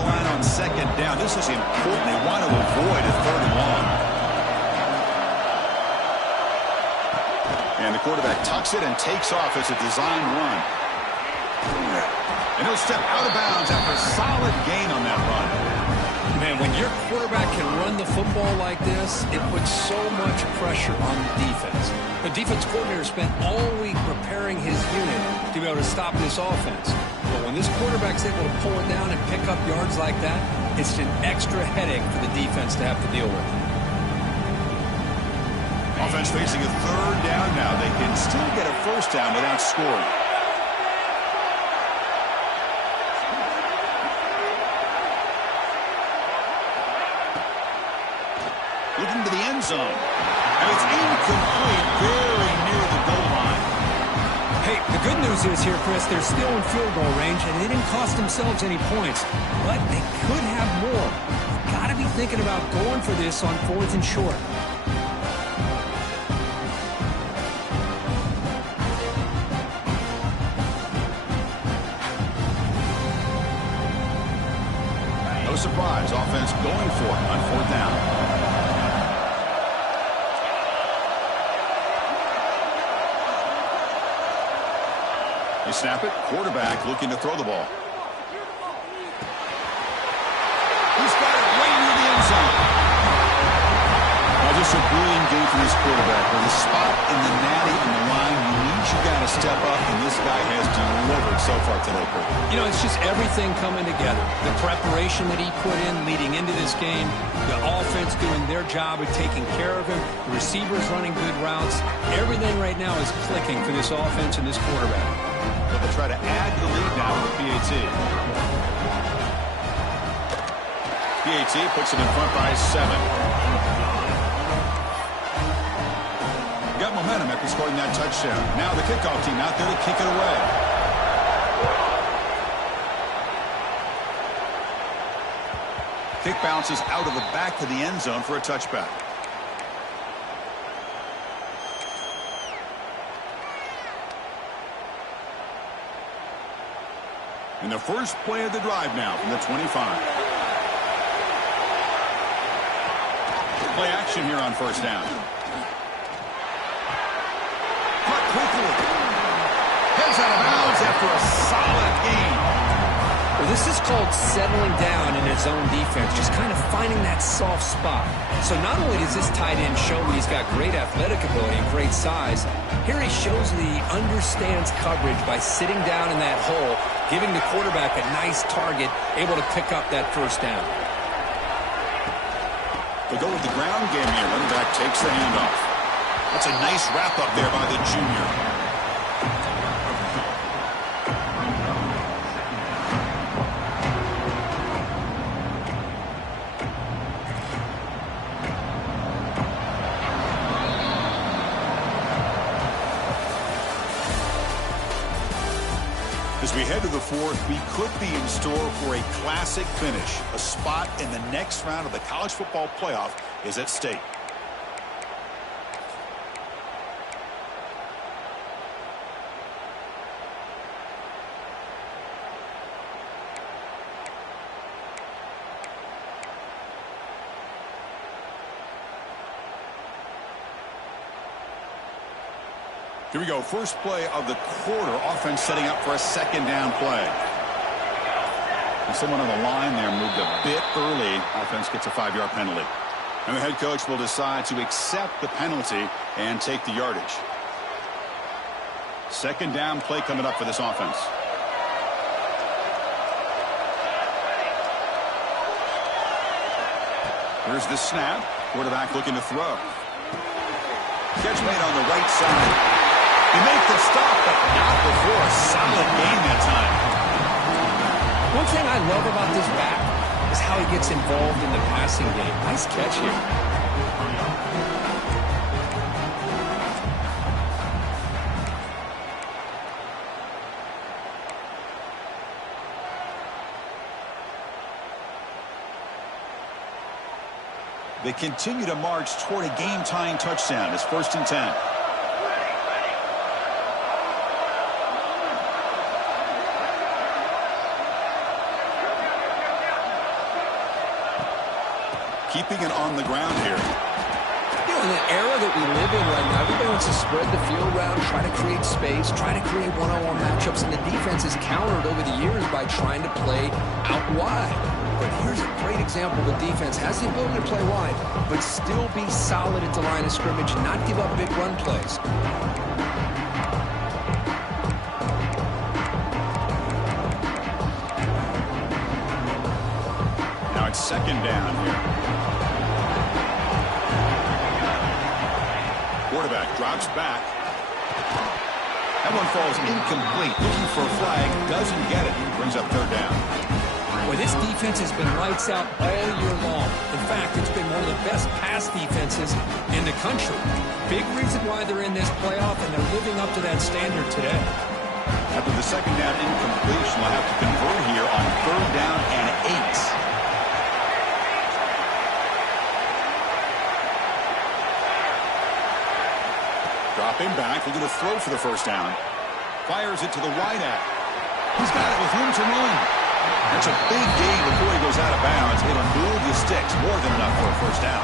the line on second down. This is important. They want to avoid a third and long. And the quarterback tucks it and takes off. It's a design run. And he'll step out of bounds after a solid gain on that run. Man, when your quarterback can run the football like this, it puts so much pressure on the defense. The defense coordinator spent all week preparing his unit to be able to stop this offense. But when this quarterback's able to pull it down and pick up yards like that, it's an extra headache for the defense to have to deal with. Offense facing a third down now. They can still get a first down without scoring. Looking to the end zone. And it's incomplete, very near the goal line. Hey, the good news is here, Chris, they're still in field goal range, and they didn't cost themselves any points. But they could have more. You've got to be thinking about going for this on 4th and short. No surprise, offense going for it on 4th down. They snap it. Quarterback looking to throw the ball. He's got it way near the end zone. Now just a brilliant game for this quarterback. With a spot in the natty on the line, you got to step up, and this guy has delivered so far today, Kurt. You know, it's just everything coming together. The preparation that he put in leading into this game, the offense doing their job of taking care of him, the receivers running good routes. Everything right now is clicking for this offense and this quarterback. But they'll try to add to the lead now with the PAT. PAT puts it in front by 7. Got momentum after scoring that touchdown. Now the kickoff team out there to kick it away. Kick bounces out of the back of the end zone for a touchback. And the first play of the drive now from the 25. Play action here on 1st down. Caught quickly. Heads out of bounds after a solid gain. Well, this is called settling down in his own defense, just kind of finding that soft spot. So not only does this tight end show that he's got great athletic ability and great size, here he shows that he understands coverage by sitting down in that hole, giving the quarterback a nice target, able to pick up that first down. They go with the ground game here. Running back takes the handoff. That's a nice wrap-up there by the junior. As we head to the 4th, we could be in store for a classic finish. A spot in the next round of the college football playoff is at stake. Here we go. First play of the quarter. Offense setting up for a 2nd down play. And someone on the line there moved a bit early. Offense gets a 5-yard penalty. And the head coach will decide to accept the penalty and take the yardage. 2nd down play coming up for this offense. Here's the snap. Quarterback looking to throw. Catch made on the right side. They make the stop, but not before a solid gain that time. One thing I love about this back is how he gets involved in the passing game. Nice catch here. They continue to march toward a game-tying touchdown. It's 1st and 10. keeping it on the ground here. You know, in the era that we live in right now, everybody wants to spread the field around, try to create space, try to create one-on-one matchups, and the defense is countered over the years by trying to play out wide. But here's a great example. The defense has the ability to play wide, but still be solid at the line of scrimmage and not give up big run plays. Now it's second down here. Quarterback drops back. That one falls incomplete. Looking for a flag. Doesn't get it. Brings up third down. Well, this defense has been lights out all year long. In fact, it's been one of the best pass defenses in the country. Big reason why they're in this playoff, and they're living up to that standard today. After the second down incompletion, we'll have to convert here on third down and 8. Dropping back, looking to throw for the first down. Fires it to the wideout. He's got it with room to run. That's a big gain before he goes out of bounds. It'll move the sticks, more than enough for a first down.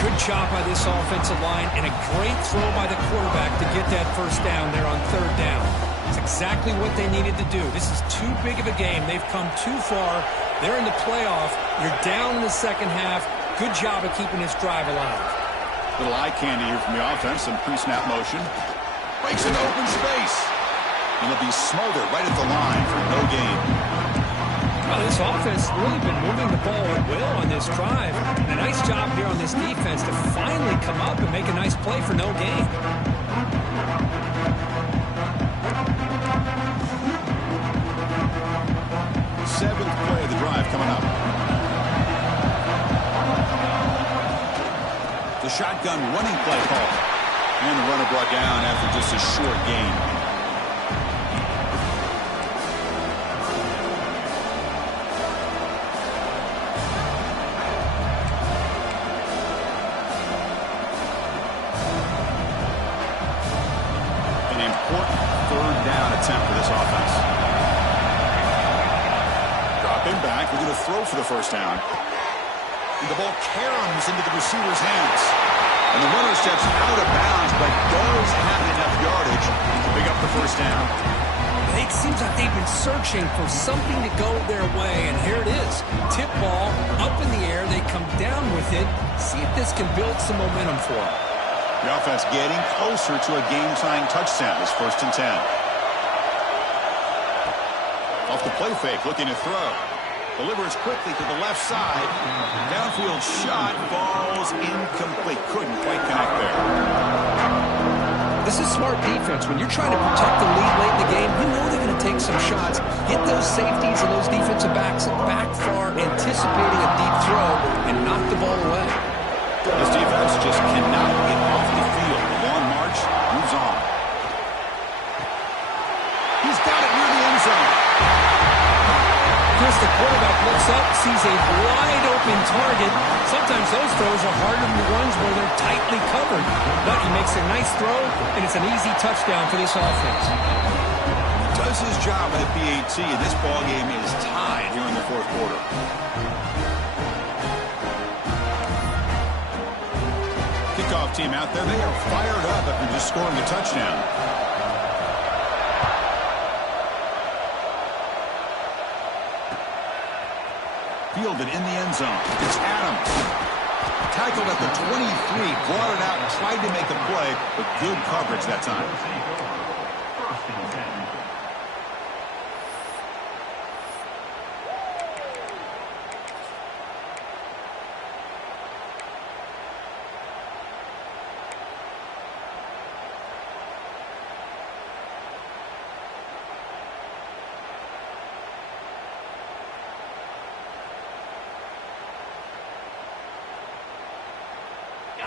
Good job by this offensive line, and a great throw by the quarterback to get that first down there on third down. It's exactly what they needed to do. This is too big of a game. They've come too far. They're in the playoff. You're down in the second half. Good job of keeping this drive alive. Little eye candy here from the offense. Some pre-snap motion. Breaks an open space. And he'll be smothered right at the line for no gain. Well, this offense has really been moving the ball at will on this drive. And a nice job here on this defense to finally come up and make a nice play for no gain. Seventh play of the drive coming up. The shotgun running play call. And the runner brought down after just a short gain. An important third down attempt for this offense. Dropping back, we're going to throw for the first down. And the ball caroms into the receiver's hands. And the runner steps out of bounds, but does have enough yardage to pick up the first down. It seems like they've been searching for something to go their way, and here it is. Tip ball up in the air. They come down with it. See if this can build some momentum for them. The offense getting closer to a game-tying touchdown. It's 1st and 10. Off the play fake, looking to throw. Delivers quickly to the left side. Downfield shot falls incomplete. Couldn't quite connect there. This is smart defense. When you're trying to protect the lead late in the game, you know they're going to take some shots. Get those safeties and those defensive backs back far, anticipating a deep throw, and knock the ball away. This defense just cannot get off the field. The long march moves on. He's got it near the end zone. Chris, the quarterback looks up, sees a wide-open target. Sometimes those throws are harder than the ones where they're tightly covered. But he makes a nice throw, and it's an easy touchdown for this offense. Does his job at PAT, and this ballgame is tied here in the fourth quarter. Kickoff team out there, they are fired up after just scoring a touchdown. Fielded in the end zone. It's Adams. Tackled at the 23, brought it out and tried to make a play, but good coverage that time.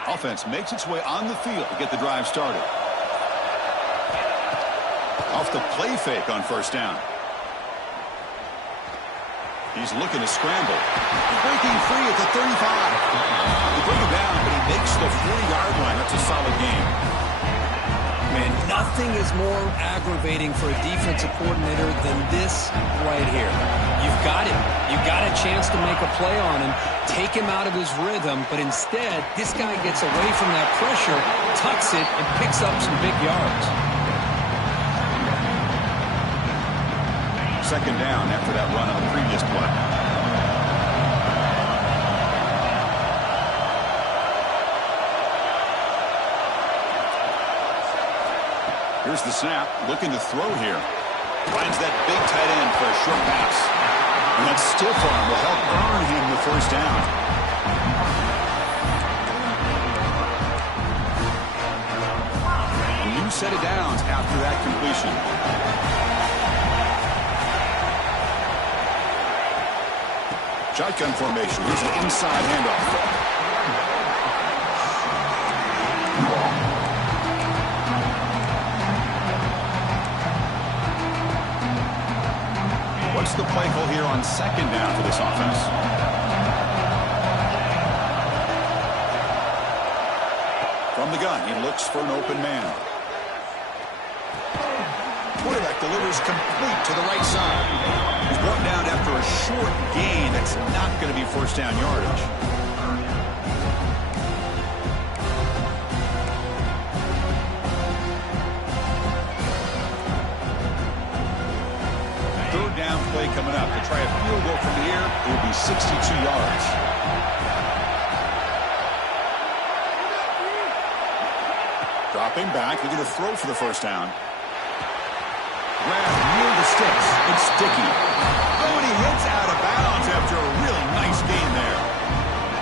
Offense makes its way on the field to get the drive started. Off the play fake on first down. He's looking to scramble. Breaking free at the 35. They bring him down, but he makes the 40-yard line. That's a solid game. Man, Nothing is more aggravating for a defensive coordinator than this right here. You've got him. You've got a chance to make a play on him, take him out of his rhythm, but instead, this guy gets away from that pressure, tucks it, and picks up some big yards. Second down after that run on the previous play. Here's the snap, looking to throw here. Finds that big tight end for a short pass. And that stiff arm will help earn him the first down. A new set of downs after that completion. Shotgun formation. Here's the inside handoff. What's the play call here on second down for this offense? From the gun, he looks for an open man. Quarterback delivers complete to the right side. He's brought down after a short gain that's not going to be first down yardage. Third down play coming up. To try a field goal from the air, it will be 62 yards. Dropping back, looking to throw for the first down. Grab near the sticks. It's sticky. Oh, and he hits out of bounds after a really nice gain there.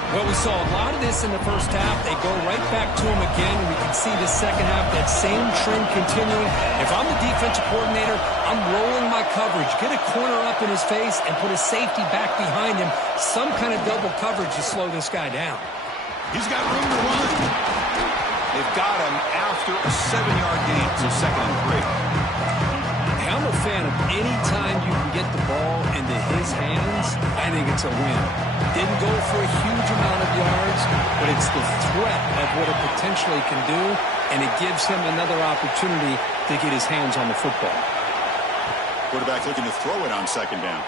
Well, we saw a lot of this in the first half. They go right back to him again. We can see the second half, that same trend continuing. If I'm the defensive coordinator, I'm rolling my coverage. Get a corner up in his face and put a safety back behind him. Some kind of double coverage to slow this guy down. He's got room to run. They've got him after a 7-yard gain, so 2nd and 3. I'm a fan of any time you can get the ball into his hands, I think it's a win. Didn't go for a huge amount of yards, but it's the threat of what it potentially can do, and it gives him another opportunity to get his hands on the football. Quarterback looking to throw it on second down.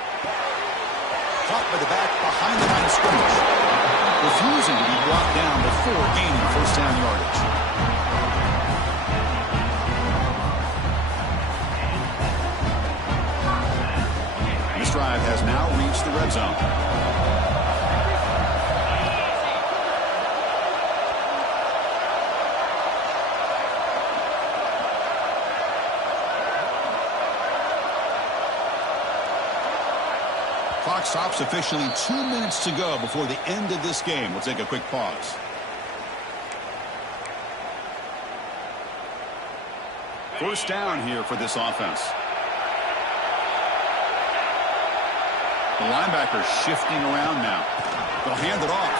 Caught by the back behind the line of scrimmage. Refusing to be brought down before gaining first down yardage. This drive has now reached the red zone. Clock stops officially. 2 minutes to go before the end of this game. We'll take a quick pause. First down here for this offense. The linebacker shifting around now. They'll hand it off.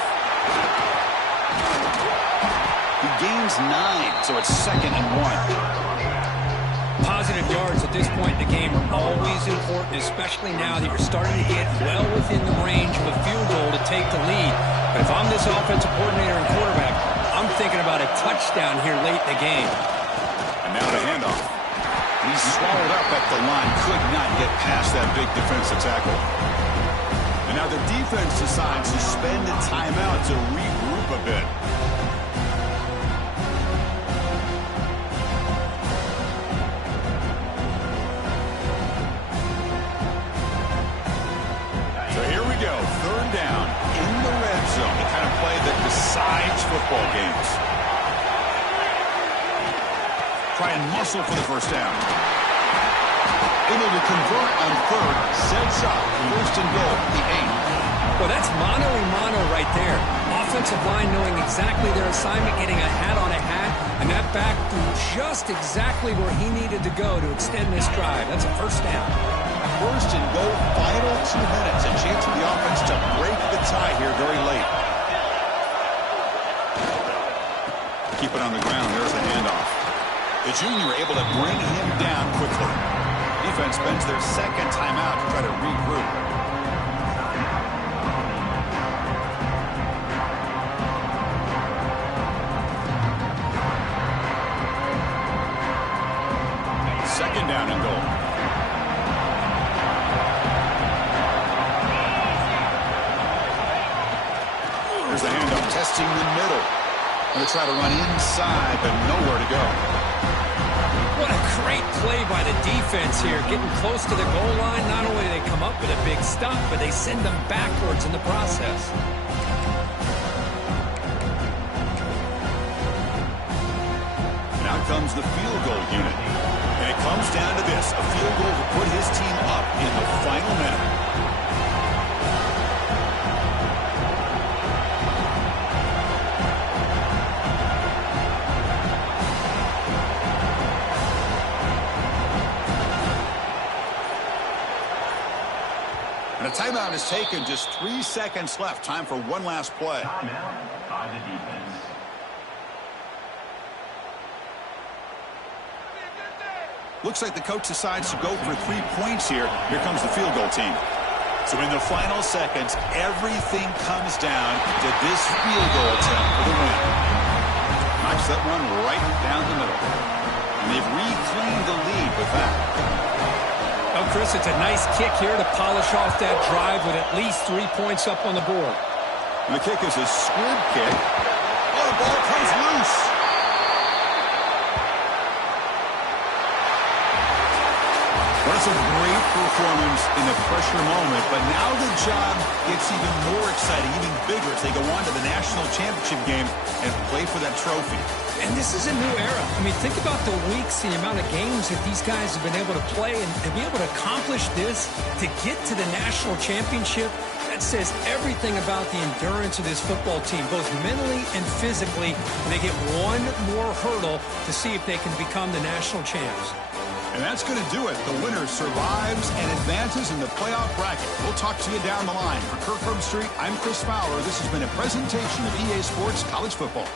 He gains 9, so it's 2nd and 1. Positive yards at this point in the game are always important, especially now that you're starting to get well within the range of a field goal to take the lead. But if I'm this offensive coordinator and quarterback, I'm thinking about a touchdown here late in the game. And now the handoff. He's swallowed up at the line. Could not get past that big defensive tackle. And now the defense decides to spend a timeout to regroup a bit. So here we go. 3rd down in the red zone. The kind of play that decides football games. Try and muscle for the first down. Able to convert on 3rd. Sets up 1st and goal, the 8. Well, that's mano-a-mano right there. Offensive line knowing exactly their assignment, getting a hat on a hat, and that back threw just exactly where he needed to go to extend this drive. That's a first down. 1st and goal, final 2 minutes. A chance for the offense to break the tie here very late. Keep it on the ground. There's the handoff. The junior able to bring him down quickly. Defense spends their 2nd timeout to try to regroup. Here's the handoff, testing the middle. Going to try to run inside, but nowhere to go. What a great play by the defense here. Getting close to the goal line, not only do they come up with a big stop, but they send them backwards in the process. And out comes the field goal unit. And it comes down to this, a field goal to put his team up in the final minute. And a timeout is taken. Just 3 seconds left. Time for one last play. Timeout by the defense. Looks like the coach decides to go for 3 points here. Here comes the field goal team. So in the final seconds, everything comes down to this field goal attempt for the win. Knocks that one right down the middle. And they've reclaimed the lead with that. Well, Chris, it's a nice kick here to polish off that drive with at least 3 points up on the board. And the kick is a squib kick. Oh, the ball comes loose. Well, it's a great performance in the pressure moment, but now the job gets even more exciting, even bigger as they go on to the national championship game and play for that trophy. And this is a new era. I mean, think about the weeks, the amount of games that these guys have been able to play, and to be able to accomplish this, to get to the national championship, that says everything about the endurance of this football team, both mentally and physically. And they get one more hurdle to see if they can become the national champs. And that's going to do it. The winner survives and advances in the playoff bracket. We'll talk to you down the line. For Kirk Street, I'm Chris Fowler. This has been a presentation of EA Sports College Football.